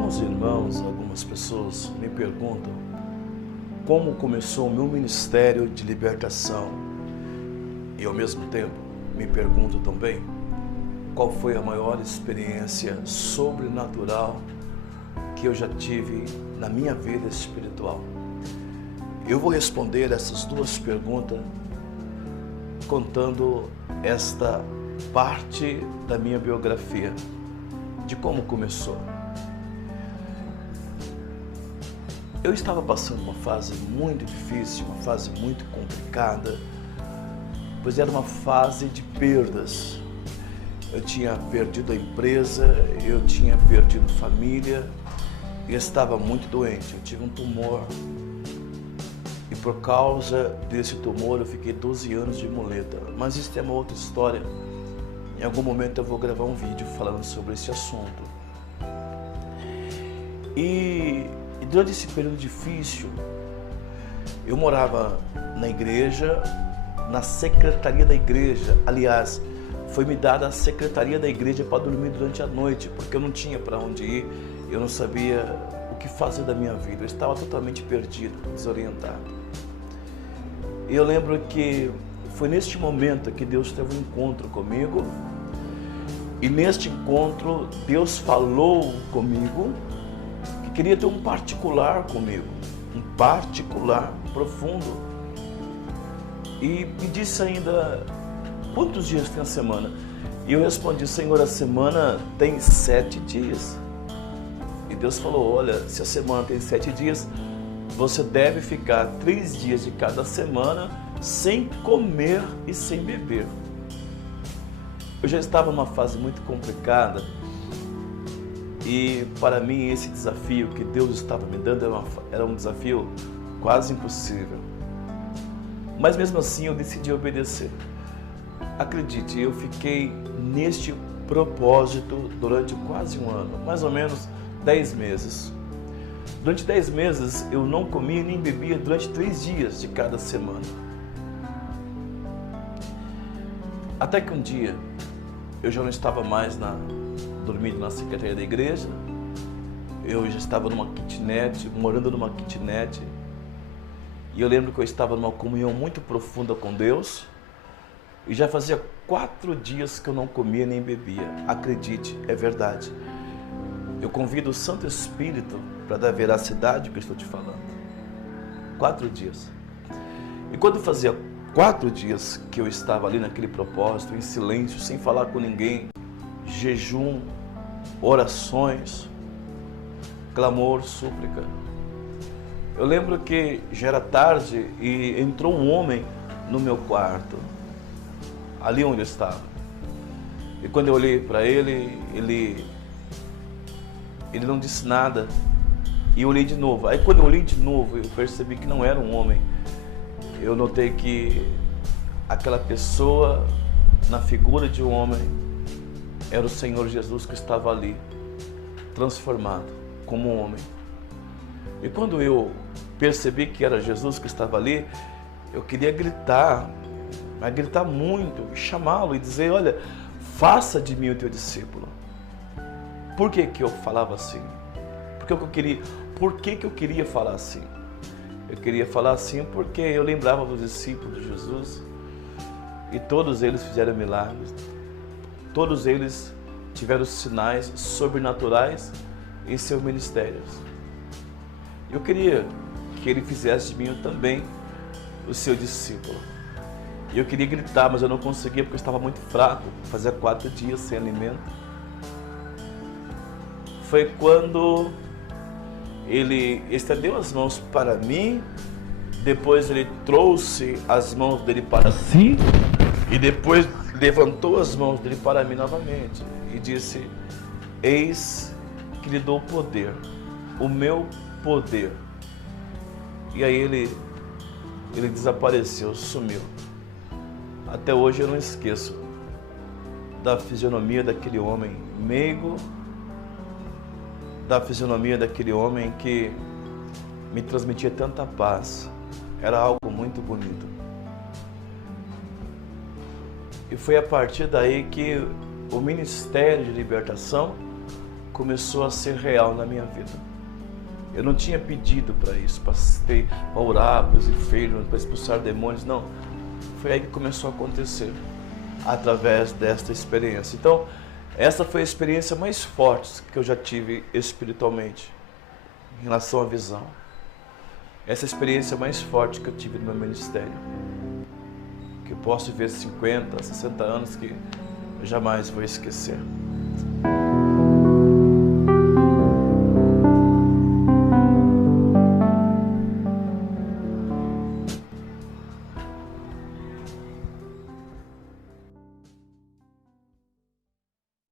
Alguns irmãos, algumas pessoas me perguntam como começou o meu ministério de libertação e ao mesmo tempo me pergunto também qual foi a maior experiência sobrenatural que eu já tive na minha vida espiritual. Eu vou responder essas duas perguntas contando esta parte da minha biografia, de como começou. Eu estava passando uma fase muito difícil, uma fase muito complicada, pois era uma fase de perdas. Eu tinha perdido a empresa, eu tinha perdido família e estava muito doente. Eu tive um tumor e por causa desse tumor eu fiquei 12 anos de muleta. Mas isso é uma outra história. Em algum momento eu vou gravar um vídeo falando sobre esse assunto. E durante esse período difícil, eu morava na igreja, na secretaria da igreja. Aliás, foi me dada a secretaria da igreja para dormir durante a noite, porque eu não tinha para onde ir, eu não sabia o que fazer da minha vida, eu estava totalmente perdido, desorientado. E eu lembro que foi neste momento que Deus teve um encontro comigo, e neste encontro Deus falou comigo que queria ter um particular comigo, um particular profundo, e me disse ainda: quantos dias tem a semana? E eu respondi: Senhor, a semana tem 7 dias. E Deus falou: olha, se a semana tem 7 dias, você deve ficar 3 dias de cada semana sem comer e sem beber. Eu já estava numa fase muito complicada e para mim esse desafio que Deus estava me dando era um desafio quase impossível. Mas mesmo assim eu decidi obedecer. Acredite, eu fiquei neste propósito durante quase um ano, mais ou menos 10 meses. Durante 10 meses eu não comia nem bebia durante 3 dias de cada semana. Até que um dia eu já não estava mais dormindo na secretaria da igreja, eu já estava numa kitnet, morando numa kitnet, e eu lembro que eu estava numa comunhão muito profunda com Deus, e já fazia 4 dias que eu não comia nem bebia. Acredite, é verdade. Eu convido o Santo Espírito para dar veracidade ao que eu estou te falando. 4 dias. E quando fazia 4 dias que eu estava ali naquele propósito, em silêncio, sem falar com ninguém, jejum, orações, clamor, súplica. Eu lembro que já era tarde e entrou um homem no meu quarto, ali onde eu estava. E quando eu olhei para ele, ele não disse nada. E eu olhei de novo. Aí quando eu olhei de novo, eu percebi que não era um homem. Eu notei que aquela pessoa, na figura de um homem, era o Senhor Jesus que estava ali, transformado como um homem. E quando eu percebi que era Jesus que estava ali, eu queria gritar, mas gritar muito, chamá-lo e dizer: olha, faça de mim o teu discípulo. Por que que eu falava assim? Por que que eu queria falar assim? Eu queria falar assim porque eu lembrava dos discípulos de Jesus e todos eles fizeram milagres, todos eles tiveram sinais sobrenaturais em seus ministérios. Eu queria que ele fizesse de mim também o seu discípulo. E eu queria gritar, mas eu não conseguia porque eu estava muito fraco, fazia 4 dias sem alimento. Foi quando ele estendeu as mãos para mim, depois ele trouxe as mãos dele para si e depois levantou as mãos dele para mim novamente e disse: eis que lhe dou poder, o meu poder. E aí ele desapareceu, sumiu. Até hoje eu não esqueço da fisionomia daquele homem meigo, da fisionomia daquele homem que me transmitia tanta paz. Era algo muito bonito. E foi a partir daí que o Ministério de Libertação começou a ser real na minha vida. Eu não tinha pedido para isso, para orar para os enfermos, para expulsar demônios, não. Foi aí que começou a acontecer, através desta experiência. Então, essa foi a experiência mais forte que eu já tive espiritualmente, em relação à visão. Essa é a experiência mais forte que eu tive no meu ministério. Que eu posso ver 50, 60 anos que eu jamais vou esquecer.